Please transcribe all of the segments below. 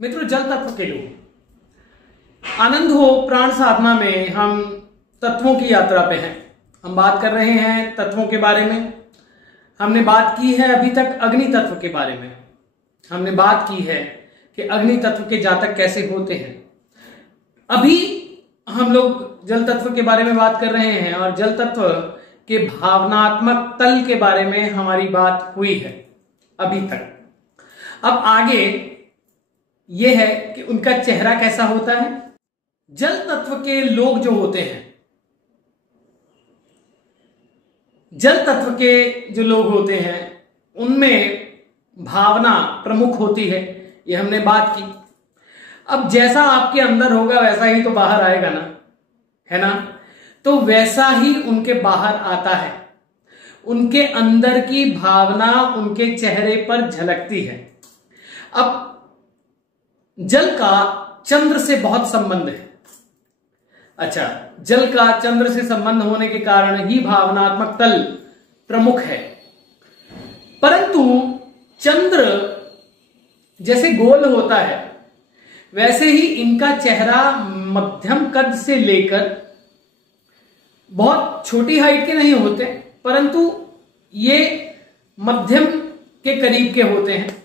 मित्रों, जल तत्व के लोग आनंद हो प्राण साधना में हम तत्वों की यात्रा पे हैं। हम बात कर रहे हैं तत्वों के बारे में। हमने बात की है अभी तक अग्नि तत्व के बारे में। हमने बात की है कि अग्नि तत्व के जातक कैसे होते हैं। अभी हम लोग जल तत्व के बारे में बात कर रहे हैं और जल तत्व के भावनात्मक तल के बारे में हमारी बात हुई है अभी तक। अब आगे यह है कि उनका चेहरा कैसा होता है। जल तत्व के लोग जो होते हैं, जल तत्व के जो लोग होते हैं उनमें भावना प्रमुख होती है। ये हमने बात की। अब जैसा आपके अंदर होगा वैसा ही तो बाहर आएगा ना, है ना। तो वैसा ही उनके बाहर आता है। उनके अंदर की भावना उनके चेहरे पर झलकती है। अब जल का चंद्र से बहुत संबंध है। अच्छा, जल का चंद्र से संबंध होने के कारण ही भावनात्मक तल प्रमुख है। परंतु चंद्र जैसे गोल होता है वैसे ही इनका चेहरा मध्यम कद से लेकर बहुत छोटी हाइट के नहीं होते, परंतु ये मध्यम के करीब के होते हैं।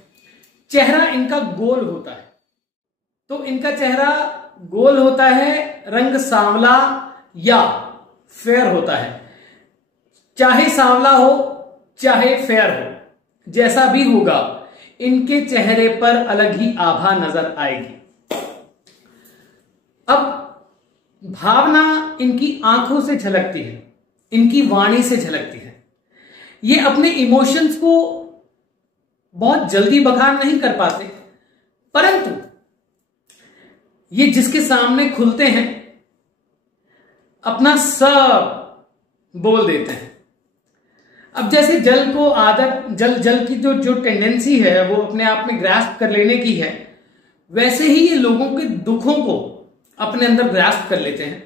चेहरा इनका गोल होता है। तो इनका चेहरा गोल होता है, रंग सांवला या फेयर होता है। चाहे सांवला हो चाहे फेयर हो, जैसा भी होगा इनके चेहरे पर अलग ही आभा नजर आएगी। अब भावना इनकी आंखों से झलकती है, इनकी वाणी से झलकती है। ये अपने इमोशंस को बहुत जल्दी बखान नहीं कर पाते, परंतु ये जिसके सामने खुलते हैं अपना सब बोल देते हैं। अब जैसे जल को आदत जल की जो टेंडेंसी है वो अपने आप में ग्रास्प कर लेने की है, वैसे ही ये लोगों के दुखों को अपने अंदर ग्रास्प कर लेते हैं।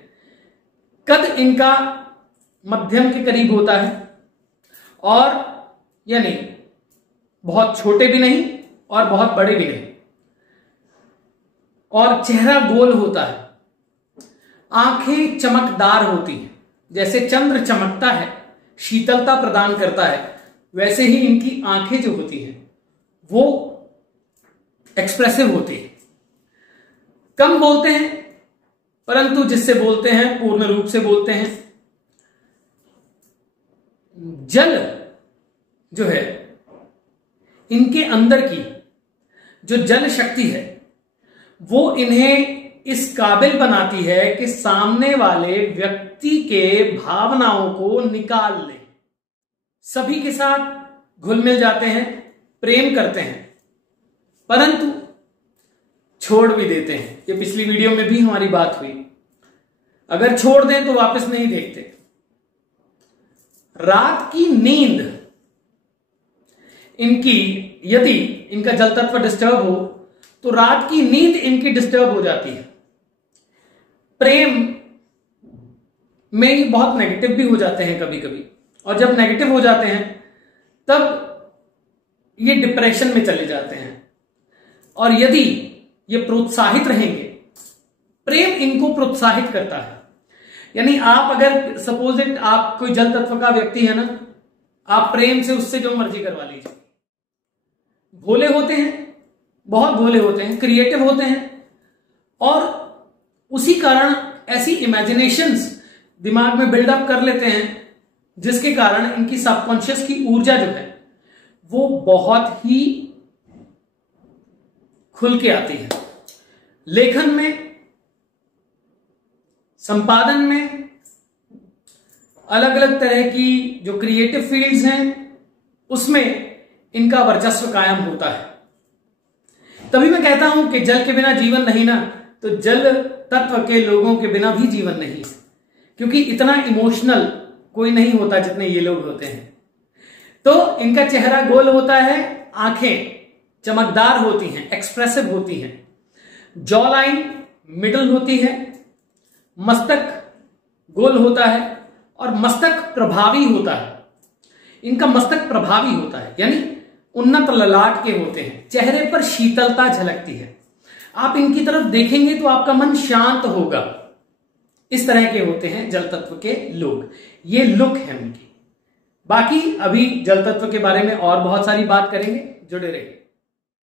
कद इनका मध्यम के करीब होता है और यानी बहुत छोटे भी नहीं और बहुत बड़े भी नहीं, और चेहरा गोल होता है। आंखें चमकदार होती हैं। जैसे चंद्र चमकता है, शीतलता प्रदान करता है, वैसे ही इनकी आंखें जो होती हैं वो एक्सप्रेसिव होती है। कम बोलते हैं, परंतु जिससे बोलते हैं पूर्ण रूप से बोलते हैं। जल जो है, इनके अंदर की जो जल शक्ति है वो इन्हें इस काबिल बनाती है कि सामने वाले व्यक्ति के भावनाओं को निकाल ले। सभी के साथ घुल मिल जाते हैं, प्रेम करते हैं, परंतु छोड़ भी देते हैं। ये पिछली वीडियो में भी हमारी बात हुई। अगर छोड़ दें तो वापस नहीं देखते। रात की नींद इनकी, यदि इनका जल तत्व डिस्टर्ब हो तो रात की नींद इनकी डिस्टर्ब हो जाती है। प्रेम में ये बहुत नेगेटिव भी हो जाते हैं कभी कभी, और जब नेगेटिव हो जाते हैं तब ये डिप्रेशन में चले जाते हैं। और यदि ये प्रोत्साहित रहेंगे, प्रेम इनको प्रोत्साहित करता है। यानी आप अगर सपोज इट आप कोई जल तत्व का व्यक्ति है ना, आप प्रेम से उससे जो मर्जी करवा लीजिए। भोले होते हैं, बहुत भोले होते हैं, क्रिएटिव होते हैं, और उसी कारण ऐसी इमेजिनेशंस दिमाग में बिल्डअप कर लेते हैं जिसके कारण इनकी सबकॉन्शियस की ऊर्जा जो है वो बहुत ही खुल के आती है। लेखन में, संपादन में, अलग अलग तरह की जो क्रिएटिव फील्ड्स हैं उसमें इनका वर्चस्व कायम होता है। तभी मैं कहता हूं कि जल के बिना जीवन नहीं ना, तो जल तत्व के लोगों के बिना भी जीवन नहीं, क्योंकि इतना इमोशनल कोई नहीं होता जितने ये लोग होते हैं। तो इनका चेहरा गोल होता है, आंखें चमकदार होती हैं, एक्सप्रेसिव होती हैं, जॉ लाइन मिडल होती है, मस्तक गोल होता है और मस्तक प्रभावी होता है। इनका मस्तक प्रभावी होता है, यानी उन्नत ललाट के होते हैं। चेहरे पर शीतलता झलकती है। आप इनकी तरफ देखेंगे तो आपका मन शांत होगा। इस तरह के होते हैं जल तत्व के लोग, ये लुक है उनकी। बाकी अभी जल तत्व के बारे में और बहुत सारी बात करेंगे, जुड़े रहिए।